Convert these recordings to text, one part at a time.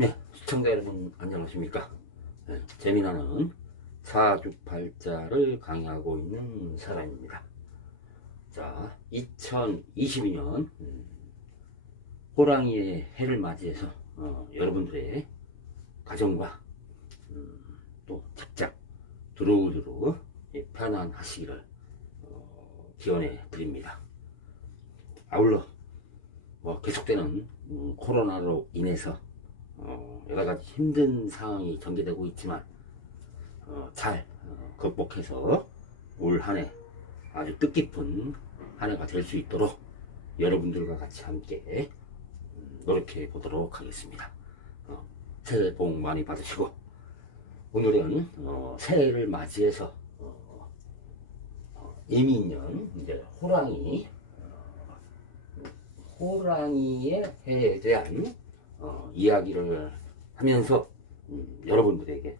네, 시청자 여러분 안녕하십니까? 네, 재미나는 사주팔자를 강의하고 있는 사람입니다. 자, 2022년 호랑이의 해를 맞이해서 여러분들의 가정과 또 직장 두루두루 편안하시기를 기원해 드립니다. 아울러 계속되는 코로나로 인해서 여러가지 힘든 상황이 전개되고 있지만 잘 극복해서 올 한 해 아주 뜻깊은 한 해가 될 수 있도록 여러분들과 같이 함께 노력해 보도록 하겠습니다. 새해 복 많이 받으시고, 오늘은 새해를 맞이해서 이민년 이제 호랑이의 해에 대한 이야기를 하면서 여러분들에게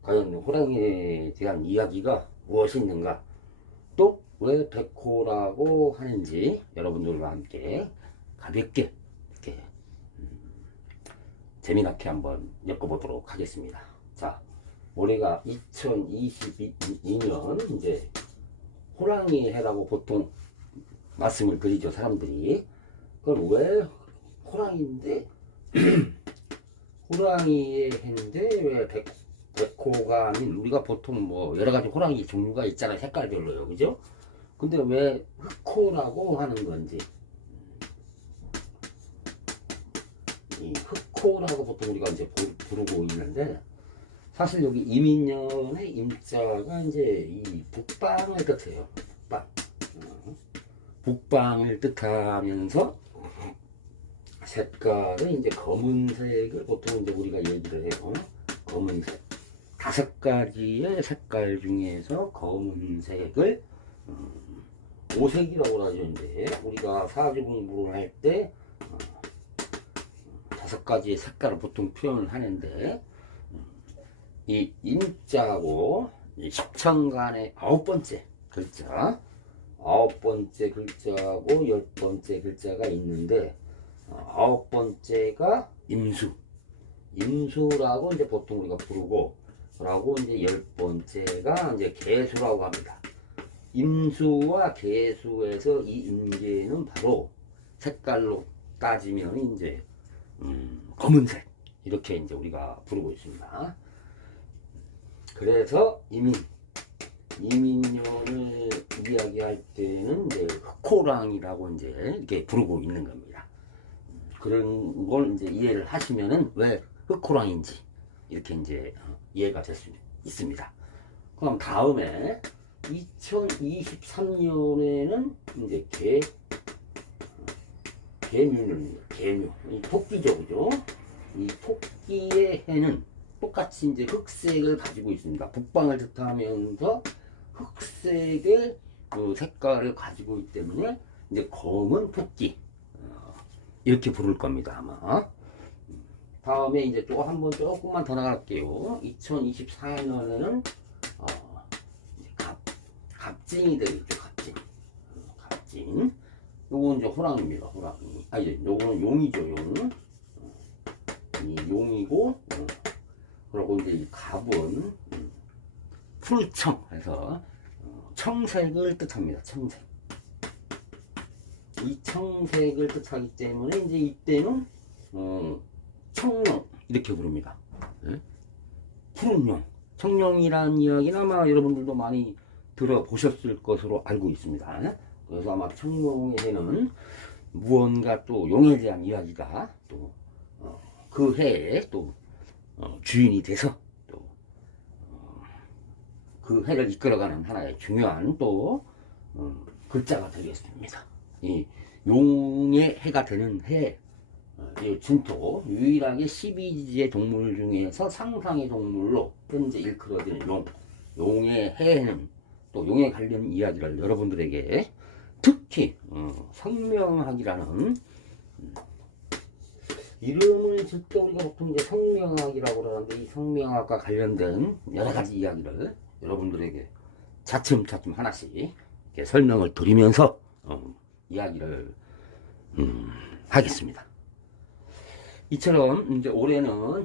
과연 호랑이에 대한 이야기가 무엇이 있는가, 또 왜 백호라고 하는지 여러분들과 함께 가볍게 이렇게 재미나게 한번 엮어보도록 하겠습니다. 자, 올해가 2022년 이제 호랑이 해라고 보통 말씀을 드리죠, 사람들이. 그럼 왜 호랑이인데 호랑이의 해인데 왜 백호가 아닌, 우리가 보통 뭐 여러가지 호랑이 종류가 있잖아요, 색깔별로요, 그죠? 근데 왜 흑호라고 하는 건지, 이 흑호라고 보통 우리가 이제 부르고 있는데, 사실 여기 이민년의 임자가 이제 이 북방을 뜻해요. 북방을 뜻하면서 색깔은 이제 검은색을 보통 이제 우리가 얘기를 해요. 검은색. 5가지의 색깔 중에서 검은색을 오색이라고 하는데, 우리가 사주 공부를 할 때 5가지의 색깔을 보통 표현을 하는데, 이 임자하고 이 십천간의 9번째 글자, 9번째 글자하고 10번째 글자가 있는데, 9번째가 임수라고 이제 보통 우리가 부르고, 라고 이제 10번째가 이제 개수라고 합니다. 임수와 개수에서 이 임계는 바로 색깔로 따지면 이제 검은색, 이렇게 이제 우리가 부르고 있습니다. 그래서 이민년을 이야기할 때는 이제 흑호랑이라고 이제 이렇게 부르고 있는 겁니다. 그런 걸 이제 이해를 하시면은 왜 흑호랑인지 이렇게 이제 이해가 될 수 있습니다. 그럼 다음에 2023년에는 이제 개묘. 이 토끼죠, 그죠? 이 토끼의 해는 똑같이 이제 흑색을 가지고 있습니다. 북방을 뜻하면서 흑색의 그 색깔을 가지고 있기 때문에 이제 검은 토끼, 이렇게 부를 겁니다, 아마. 다음에 이제 또 한번 조금만 더 나갈게요. 2024년에는 갑진이 되겠죠, 갑진. 요거는 이제 호랑이입니다, 호랑이. 이제 요거는 용이죠, 용. 이 용이고, 그리고 이제 이 갑은 풀청 해서 청색을 뜻합니다, 청색. 이 청색을 뜻하기 때문에 이제 이때는 청룡, 이렇게 부릅니다. 네? 푸른 용. 청룡이라는 이야기는 아마 여러분들도 많이 들어보셨을 것으로 알고 있습니다. 그래서 아마 청룡의 해는 무언가 또 용에 대한 이야기가 또 그 해에 또 주인이 돼서 또 그 해를 이끌어가는 하나의 중요한 또 글자가 되겠습니다. 이 용의 해가 되는 해, 진토, 유일하게 12지의 동물 중에서 상상의 동물로 현재 일컬어지는 용의 해에는 또 용에 관련 이야기를 여러분들에게 특히 성명학이라는 이름을 질 때 우리가 보통 이제 성명학이라고 그러는데, 이 성명학과 관련된 여러 가지 이야기를 여러분들에게 차츰차츰 하나씩 이렇게 설명을 드리면서 이야기를 하겠습니다. 이처럼 이제 올해는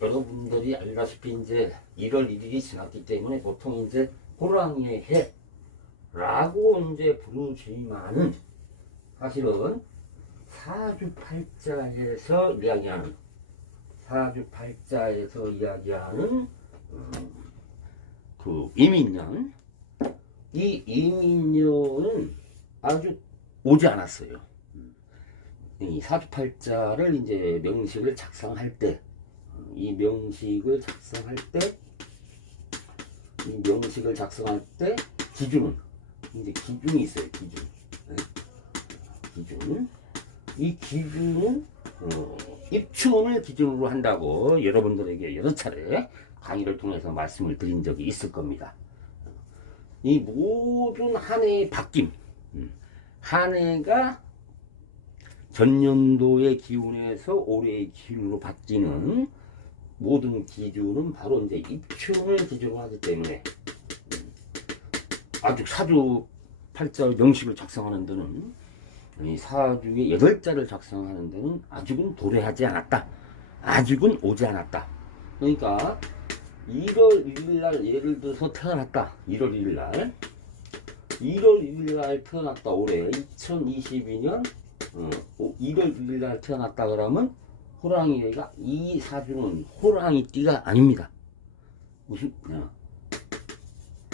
여러분들이 알다시피 이제 1월 1일이 지났기 때문에 보통 이제 호랑이의 해라고 이제 부르지만은 사실은 사주팔자에서 이야기하는 그 이민년, 이 이민년은 아주 오지 않았어요. 이 사주팔자를 이제 명식을 작성할 때, 이 명식을 작성할 때 기준은 이제 기준이 있어요. 기준. 네? 기준. 이 기준은 입춘을 기준으로 한다고 여러분들에게 여러 차례 강의를 통해서 말씀을 드린 적이 있을 겁니다. 이 모든 한 해의 바뀜, 한 해가 전년도의 기운에서 올해의 기운으로 바뀌는 모든 기준은 바로 이제 입춘을 기준으로 하기 때문에 아직 사주 팔자 명식을 작성하는 데는 이 사주의 8자를 작성하는 데는 아직은 도래하지 않았다. 아직은 오지 않았다. 그러니까 1월 1일날 예를 들어서 태어났다. 1월 1일날 태어났다. 올해 2022년 1월 1일날 태어났다 그러면 호랑이가 이 사주는 호랑이띠가 아닙니다. 무슨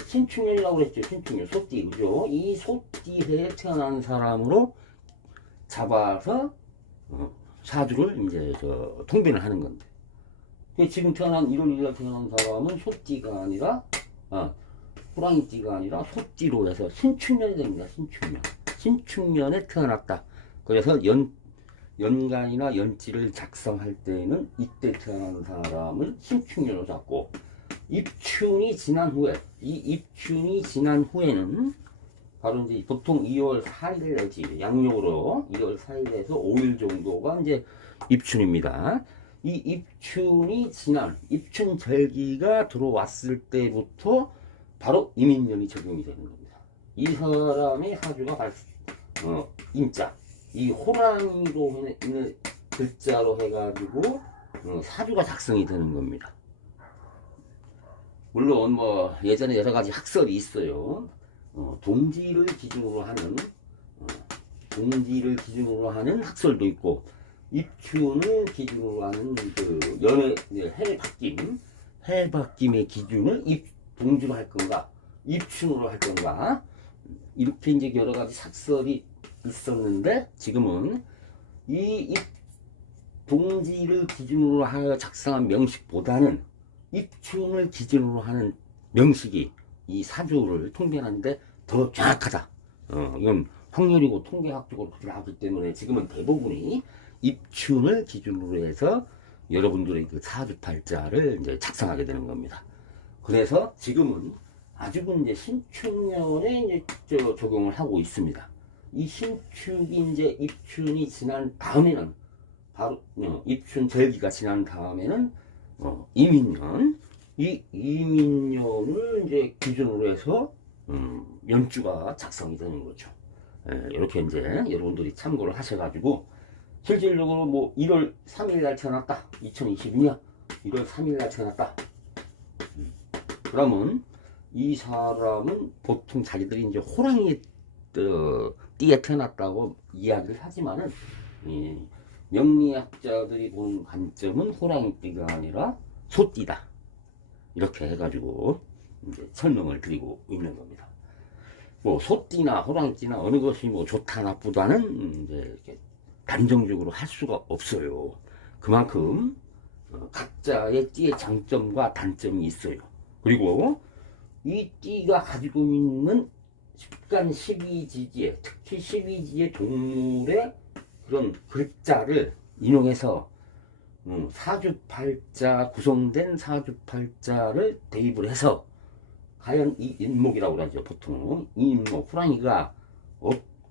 신축년이라고 그랬죠. 신축년 소띠 그죠? 이 소띠에 태어난 사람으로 잡아서 사주를 이제 통변을 하는 건데 지금 태어난 1월 1일 태어난 사람은 소띠가 아니라 호랑이띠가 아니라 소띠로 해서 신축년이 됩니다. 신축년에 태어났다. 그래서 연간이나 연지를 작성할 때는 이때 태어난 사람을 신축년으로 잡고 입춘이 지난 후에는 바로 이제 보통 2월 4일 내지 양력으로 2월 4일에서 5일 정도가 이제 입춘입니다. 이 입춘이 지난 입춘절기가 들어왔을 때부터 바로 이민년이 적용이 되는 겁니다. 이 사람의 사주가 임자, 이 호랑이로 있는 글자로 해가지고 사주가 작성이 되는 겁니다. 물론 뭐 예전에 여러 가지 학설이 있어요. 동지를 기준으로 하는 학설도 있고 입춘을 기준으로 하는 그 해 바뀜의 기준을 동지로 할 건가 입춘으로 할 건가 이렇게 이제 여러 가지 학설이 있었는데 지금은 이 동지를 기준으로 하여 작성한 명식보다는 입춘을 기준으로 하는 명식이 이 사주를 통변하는데 더 정확하다. 이건 확률이고 통계학적으로 나오기 때문에 지금은 대부분이 입춘을 기준으로 해서 여러분들의 그 사주팔자를 이제 작성하게 되는 겁니다. 그래서 지금은 아직은 이제 신축년에 이제 적용을 하고 있습니다. 이 신축이 이제 입춘이 지난 다음에는 바로 입춘 절기가 지난 다음에는 이민년, 이 이민년을 이제 기준으로 해서 연주가 작성이 되는 거죠. 이렇게 이제 여러분들이 참고를 하셔가지고 실질적으로 뭐 1월 3일 날 태어났다. 2022년 1월 3일 날 태어났다. 그러면 이 사람은 보통 자기들이 이제 호랑이 띠에 태어났다고 이야기를 하지만은 명리학자들이 보는 관점은 호랑이띠가 아니라 소띠다. 이렇게 해가지고 이제 설명을 드리고 있는 겁니다. 뭐 소띠나 호랑이띠나 어느 것이 뭐 좋다 나쁘다는 이제 이렇게 단정적으로 할 수가 없어요. 그만큼 각자의 띠의 장점과 단점이 있어요. 그리고 이 띠가 가지고 있는 10간 12지지에 특히 12지의 동물의 그런 글자를 인용해서 사주팔자 구성된 사주팔자를 대입을 해서 과연 이 인목이라고 그러죠. 보통 이 인목 호랑이가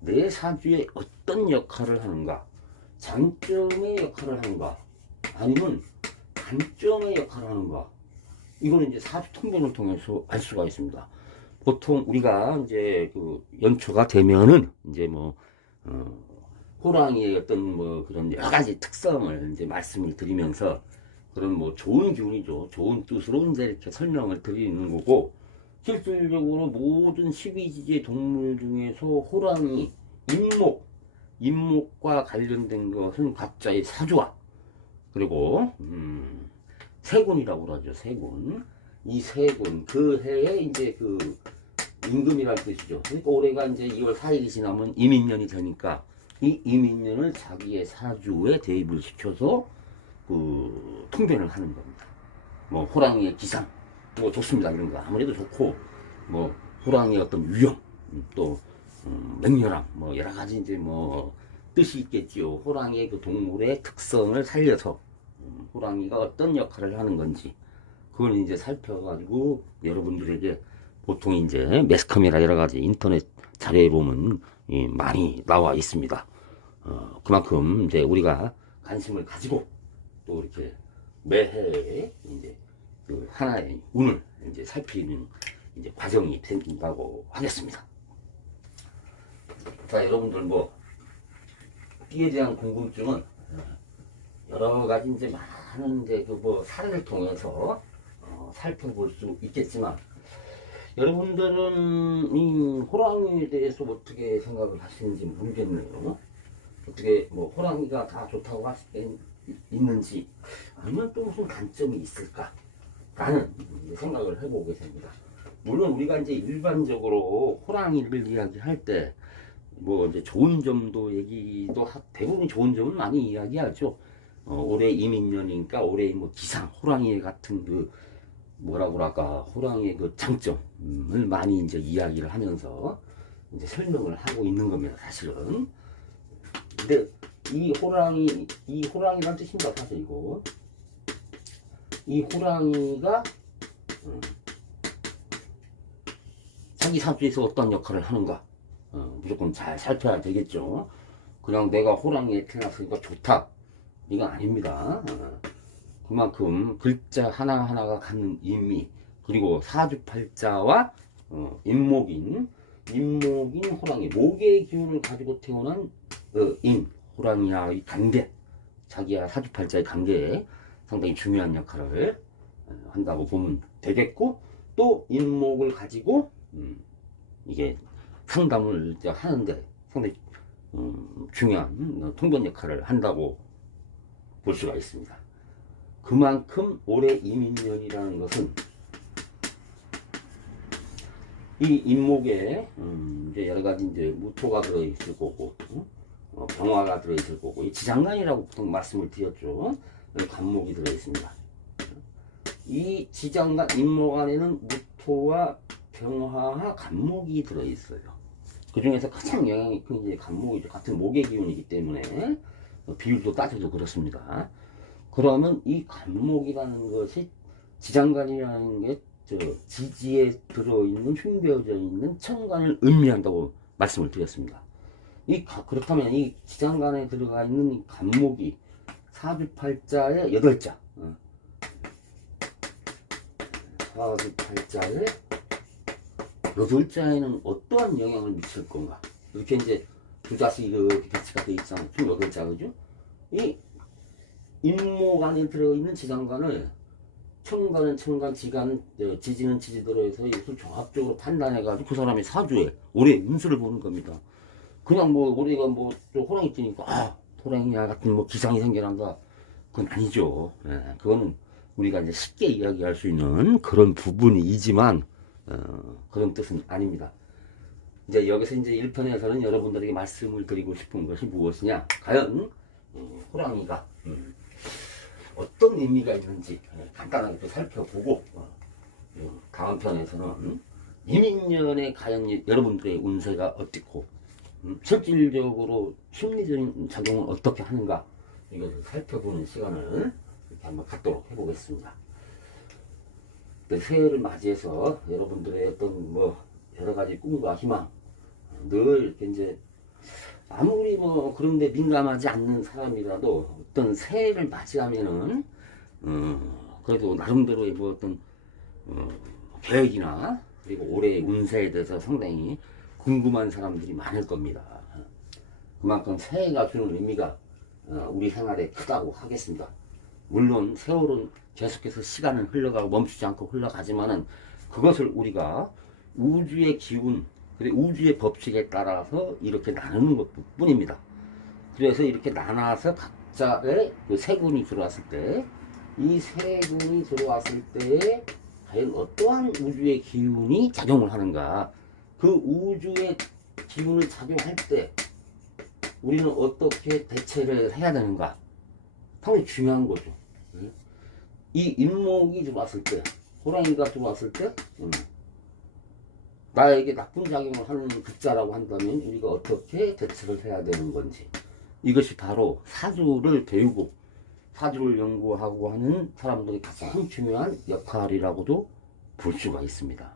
내 사주에 어떤 역할을 하는가, 장점의 역할을 하는가 아니면 단점의 역할을 하는가, 이거는 이제 사주 통변을 통해서 알 수가 있습니다. 보통 우리가 이제 그 연초가 되면은 이제 뭐 호랑이의 어떤 뭐 그런 여러 가지 특성을 이제 말씀을 드리면서 그런 뭐 좋은 기운이죠. 좋은 뜻으로 이제 이렇게 설명을 드리는 거고, 실질적으로 모든 12지지의 동물 중에서 호랑이, 인목과 관련된 것은 각자의 사주와, 그리고 세군이라고 그러죠. 세군. 이 세군 그 해에 이제 그 임금이란 뜻이죠. 그러니까 올해가 이제 2월 4일이 지나면 이민년이 되니까 이 이민년을 자기의 사주에 대입을 시켜서 그 통변을 하는 겁니다. 뭐 호랑이의 기상 뭐 좋습니다. 이런 거 아무래도 좋고, 뭐 호랑이의 어떤 위험, 또 맹렬함, 뭐 여러 가지 이제 뭐 뜻이 있겠지요. 호랑이의 그 동물의 특성을 살려서 호랑이가 어떤 역할을 하는 건지 그걸 이제 살펴가지고 여러분들에게 보통 이제 매스컴이나 여러 가지 인터넷 자료에 보면 많이 나와 있습니다. 그만큼 이제 우리가 관심을 가지고 또 이렇게 매해 이제 그 하나의 운을 이제 살피는 이제 과정이 생긴다고 하겠습니다. 자, 여러분들 뭐 띠에 대한 궁금증은 여러 가지 이제 많은 이제 그 뭐 사례를 통해서 살펴볼 수 있겠지만, 여러분들은 이 호랑이에 대해서 어떻게 생각을 하시는지 모르겠네요. 어떻게 뭐 호랑이가 다 좋다고 할 수 있는지, 아니면 또 무슨 단점이 있을까라는 생각을 해보게 됩니다. 물론 우리가 이제 일반적으로 호랑이를 이야기할 때 뭐 이제 좋은 점도 얘기도 대부분 좋은 점은 많이 이야기하죠. 올해 이민년이니까 올해 뭐 기상 호랑이 같은 그 뭐라고 그럴까, 호랑이의 그 장점을 많이 이제 이야기를 하면서 이제 설명을 하고 있는 겁니다, 사실은. 근데 이 호랑이란 뜻입니다, 사실 이거. 이 호랑이가 자기 사주에서 어떤 역할을 하는가, 무조건 잘 살펴야 되겠죠. 그냥 내가 호랑이에 태어났으니까 좋다, 이건 아닙니다. 그만큼 글자 하나하나가 갖는 의미, 그리고 사주팔자와 인목인 호랑이, 목의 기운을 가지고 태어난 호랑이와의 관계, 자기와 사주팔자의 관계에 상당히 중요한 역할을 한다고 보면 되겠고, 또 인목을 가지고 이게 상담을 하는데 상당히 중요한 통변 역할을 한다고 볼 수가 있습니다. 그만큼 올해 이민년이라는 것은 이 인목에 이제 여러 가지 이제 무토가 들어있을 거고, 병화가 들어있을 거고, 이 지장간이라고 보통 말씀을 드렸죠. 간목이 들어있습니다. 이 지장간 인목 안에는 무토와 병화와 간목이 들어있어요. 그 중에서 가장 영향이 큰 게 간목이죠. 같은 목의 기운이기 때문에 비율도 따져도 그렇습니다. 그러면 이 간목이라는 것이 지장간이라는 게 지지에 들어있는 흉배어져 있는 천간을 의미한다고 말씀을 드렸습니다. 그렇다면 이 지장간에 들어가 있는 이 간목이 사주팔자의 8자, 사주팔자의 8자에는 어떠한 영향을 미칠 건가? 이렇게 이제 두 자씩 이렇게 배치가 되어 있잖아요. 총 8자, 그죠? 이 인목 안에 들어있는 지장간을 천간은 천간, 지지는 지지대로 해서 이것을 종합적으로 판단해가지고 그 사람의 사주에 올해 운수를 보는 겁니다. 그냥 뭐 올해가 뭐 호랑이 뛰니까 호랑이야 같은 뭐 기상이 생겨난다, 그건 아니죠. 그거는 우리가 이제 쉽게 이야기할 수 있는 그런 부분이지만 그런 뜻은 아닙니다. 이제 여기서 이제 1편에서는 여러분들에게 말씀을 드리고 싶은 것이 무엇이냐, 과연 호랑이가 어떤 의미가 있는지 간단하게 또 살펴보고, 다음 편에서는 이민년에 과연 여러분들의 운세가 어떻고 실질적으로 심리적인 작용을 어떻게 하는가, 이것을 살펴보는 시간을 이렇게 한번 갖도록 해보겠습니다. 새해를 맞이해서 여러분들의 어떤 뭐 여러 가지 꿈과 희망, 늘 이렇게 이제 아무리 뭐 그런데 민감하지 않는 사람이라도 어떤 새해를 맞이하면은 그래도 나름대로의 뭐 어떤 계획이나 그리고 올해의 운세에 대해서 상당히 궁금한 사람들이 많을 겁니다. 그만큼 새해가 주는 의미가 우리 생활에 크다고 하겠습니다. 물론 세월은 계속해서 시간은 흘러가고 멈추지 않고 흘러가지만은 그것을 우리가 우주의 기운, 그리고 우주의 법칙에 따라서 이렇게 나누는 것 뿐입니다. 그래서 이렇게 나눠서 각자의 그 세군이 들어왔을 때, 이 세군이 들어왔을 때에 과연 어떠한 우주의 기운이 작용을 하는가, 그 우주의 기운을 작용할 때 우리는 어떻게 대처를 해야 되는가, 상당히 중요한 거죠. 이 인목이 들어왔을 때, 호랑이가 들어왔을 때 나에게 나쁜 작용을 하는 글자라고 한다면 우리가 어떻게 대처를 해야 되는 건지, 이것이 바로 사주를 배우고 사주를 연구하고 하는 사람들이 가장 중요한 역할이라고도 볼 수가 있습니다.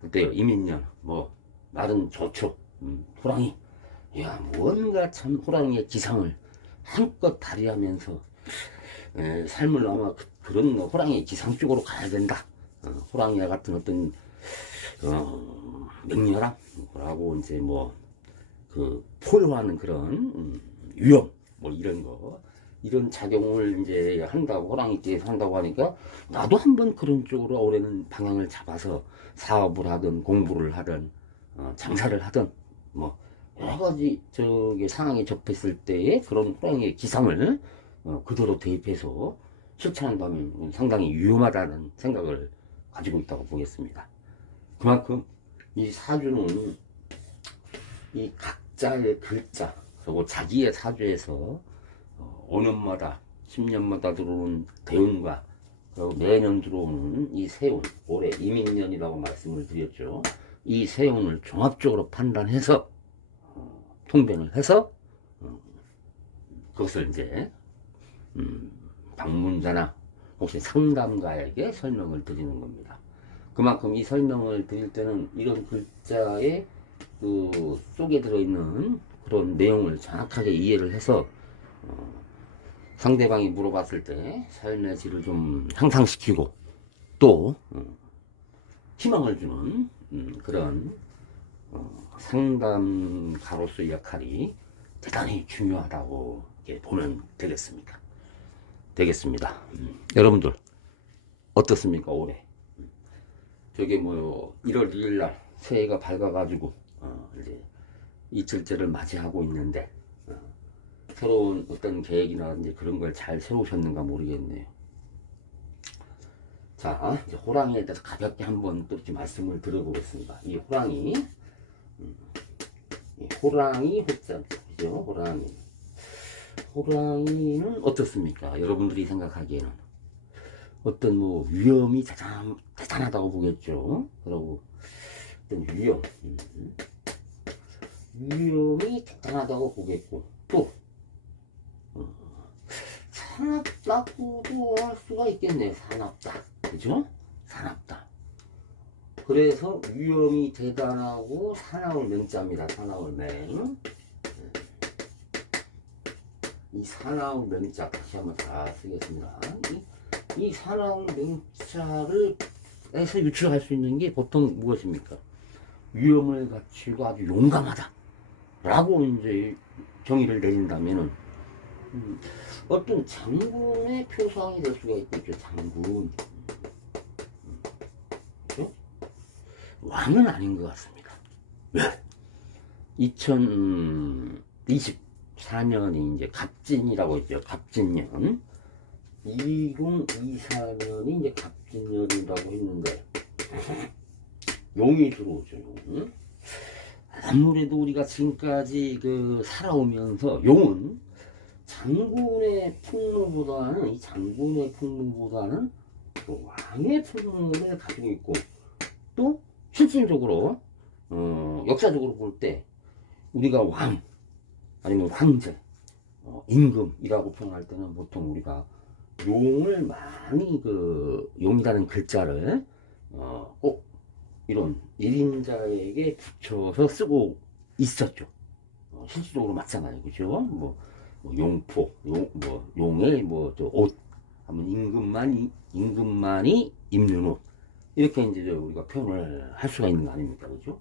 그때요, 이민년, 말은 좋죠. 호랑이, 야, 뭔가 참 호랑이의 기상을 한껏 발휘하면서 삶을 아마 그런 호랑이의 기상 쪽으로 가야 된다. 호랑이와 같은 어떤 맹렬함, 이제 포효하는 그런 위험, 이런 작용을 이제 한다고, 호랑이띠에서 한다고 하니까 나도 한번 그런 쪽으로 올해는 방향을 잡아서 사업을 하든 공부를 하든 장사를 하든 여러 가지 상황에 접했을 때에 그런 호랑이의 기상을 그대로 대입해서 실천한다면 상당히 위험하다는 생각을 가지고 있다고 보겠습니다. 그만큼 이 사주는 이 각자의 글자, 그리고 자기의 사주에서 5년마다 10년마다 들어오는 대운과 그리고 매년 들어오는 이 세운, 올해 이민년이라고 말씀을 드렸죠. 이 세운을 종합적으로 판단해서 통변을 해서 그것을 이제 방문자나 혹시 상담가에게 설명을 드리는 겁니다. 그만큼 이 설명을 드릴 때는 이런 글자의 그 속에 들어있는 그런 내용을 정확하게 이해를 해서 상대방이 물어봤을 때 삶의 질을 좀 향상시키고 또 희망을 주는 그런 상담가로서의 역할이 대단히 중요하다고 보면 되겠습니다. 여러분들 어떻습니까? 올해 저게 1월 2일 날 새해가 밝아가지고 이제 이틀째를 맞이하고 있는데 새로운 어떤 계획이나 이제 그런 걸 잘 세우셨는가 모르겠네요. 자, 이제 호랑이에 대해서 가볍게 한번 또 이렇게 말씀을 드려보겠습니다. 이 호랑이, 호자, 그죠? 호랑이는 어떻습니까? 여러분들이 생각하기에는 어떤 위험이 대단하다고 보겠죠. 그리고 어떤 위험이 대단하다고 보겠고, 또 사납다고도 할 수가 있겠네요. 사납다, 그죠? 사납다. 그래서 위험이 대단하고 사나울 맹자입니다. 사나울 맹. 이 사나울 맹자 다시 한번 다 쓰겠습니다. 이 사나울 맹자를 에서 유추할 수 있는 게 보통 무엇입니까? 위험을 갖추고 아주 용감하다 라고 이제 정의를 내린다면은 어떤 장군의 표상이 될 수가 있겠죠. 장군. 그렇죠? 왕은 아닌 것 같습니다. 왜? 2024년이 이제 갑진이라고 있죠. 갑진년. 2024년이 이제 갑진년이라고 했는데 용이 들어오죠. 용. 아무래도 우리가 지금까지 살아오면서 용은 장군의 풍무보다는 왕의 풍무를 가지고 있고, 또 실질적으로 역사적으로 볼 때 우리가 왕 아니면 황제, 임금이라고 표현할 때는 보통 우리가 용을 많이 용이라는 글자를 꼭 이런 1인자에게 붙여서 쓰고 있었죠. 실질적으로 맞잖아요. 그죠? 용포, 용의 옷 하면 임금만이 입는 옷. 이렇게 이제 우리가 표현을 할 수가 있는 거 아닙니까? 그죠?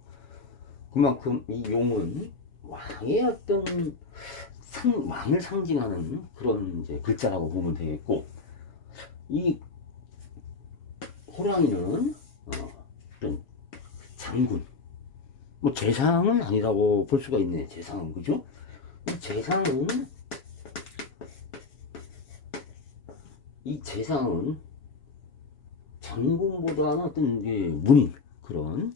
그만큼 이 용은 왕의 어떤 왕을 상징하는 그런 이제 글자라고 보면 되겠고, 이 호랑이는 어떤 장군, 뭐 재상은 아니라고 볼 수가 있네. 재상은, 그죠? 이 재상은 장군보다는 어떤 이제 문인, 그런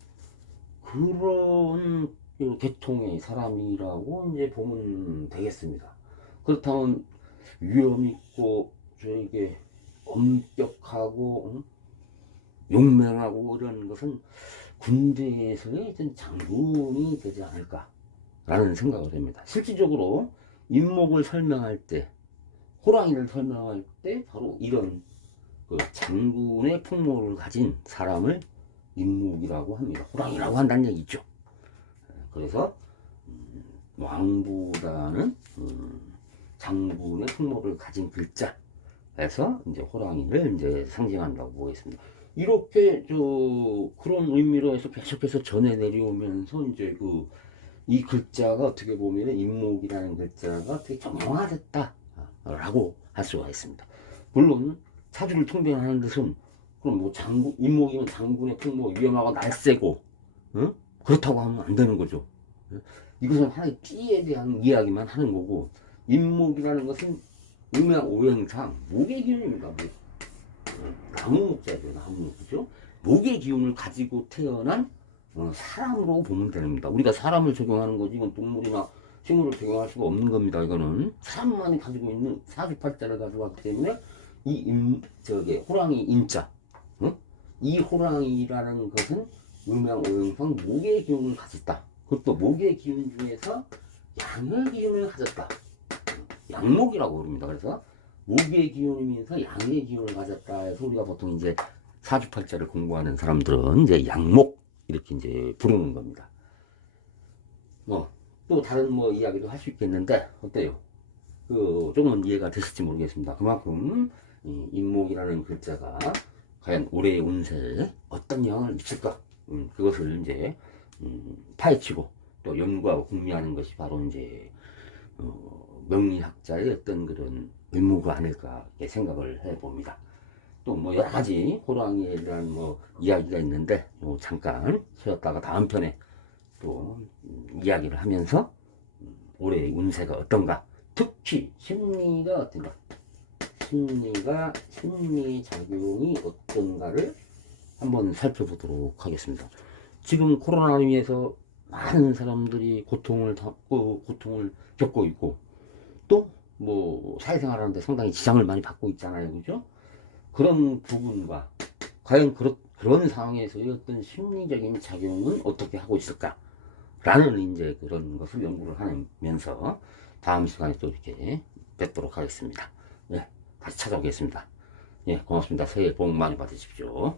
그 계통의 사람이라고 이제 보면 되겠습니다. 그렇다면 위험 있고 저에게 엄격하고 용맹하고 이런 것은 군대에서의 어떤 장군이 되지 않을까라는 생각을 합니다. 실질적으로 인목을 설명할 때, 호랑이를 설명할 때 바로 이런 그 장군의 풍모를 가진 사람을 인목이라고 합니다. 호랑이라고 한다는 얘기죠. 그래서 왕보다는 장군의 풍모를 가진 글자에서 이제 호랑이를 이제 상징한다고 보겠습니다. 이렇게 그런 의미로 해서 계속해서 전해 내려오면서 이제 이 글자가 어떻게 보면 인목이라는 글자가 되게 정형화됐다라고 할 수가 있습니다. 물론 사주를 통변하는 것은 그럼 뭐 인목이면 장군의 풍모 위험하고 날쌔고 그렇다고 하면 안 되는 거죠. 이것은 하나의 띠에 대한 이야기만 하는 거고, 인목이라는 것은 음양오행상 목의 기운입니다. 나무목자죠. 나무, 그죠? 목의 기운을 가지고 태어난 사람으로 보면 됩니다. 우리가 사람을 적용하는 거지 이건 동물이나 식물을 적용할 수가 없는 겁니다. 이거는 사람만이 가지고 있는 사주팔자를 가져왔기 때문에 호랑이 인자, 이 호랑이라는 것은 음양오행상 목의 기운을 가졌다. 그것도 목의 기운 중에서 양의 기운을 가졌다. 양목이라고 부릅니다. 그래서 목의 기운이면서 양의 기운을 가졌다 해서 우리가 보통 이제 사주팔자를 공부하는 사람들은 이제 양목 이렇게 이제 부르는 겁니다. 또 다른 이야기도 할 수 있겠는데 어때요? 조금은 이해가 되실지 모르겠습니다. 그만큼 인목이라는 글자가 과연 올해의 운세에 어떤 영향을 미칠까? 그것을 이제 파헤치고 또 연구하고 궁리하는 것이 바로 이제 명리학자의 어떤 그런 의무가 아닐까 생각을 해봅니다. 또 여러 가지 호랑이에 대한 이야기가 있는데 잠깐 쉬었다가 다음 편에 또 이야기를 하면서 올해의 운세가 어떤가, 특히 심리가 어떤가, 심리 작용이 어떤가를 한번 살펴보도록 하겠습니다. 지금 코로나로 인해서 많은 사람들이 고통을 겪고 있고, 또 사회생활하는데 상당히 지장을 많이 받고 있잖아요. 그죠? 그런 부분과 과연 그런 상황에서의 어떤 심리적인 작용은 어떻게 하고 있을까? 라는 이제 그런 것을 연구를 하면서 다음 시간에 또 이렇게 뵙도록 하겠습니다. 예, 다시 찾아오겠습니다. 예, 고맙습니다. 새해 복 많이 받으십시오.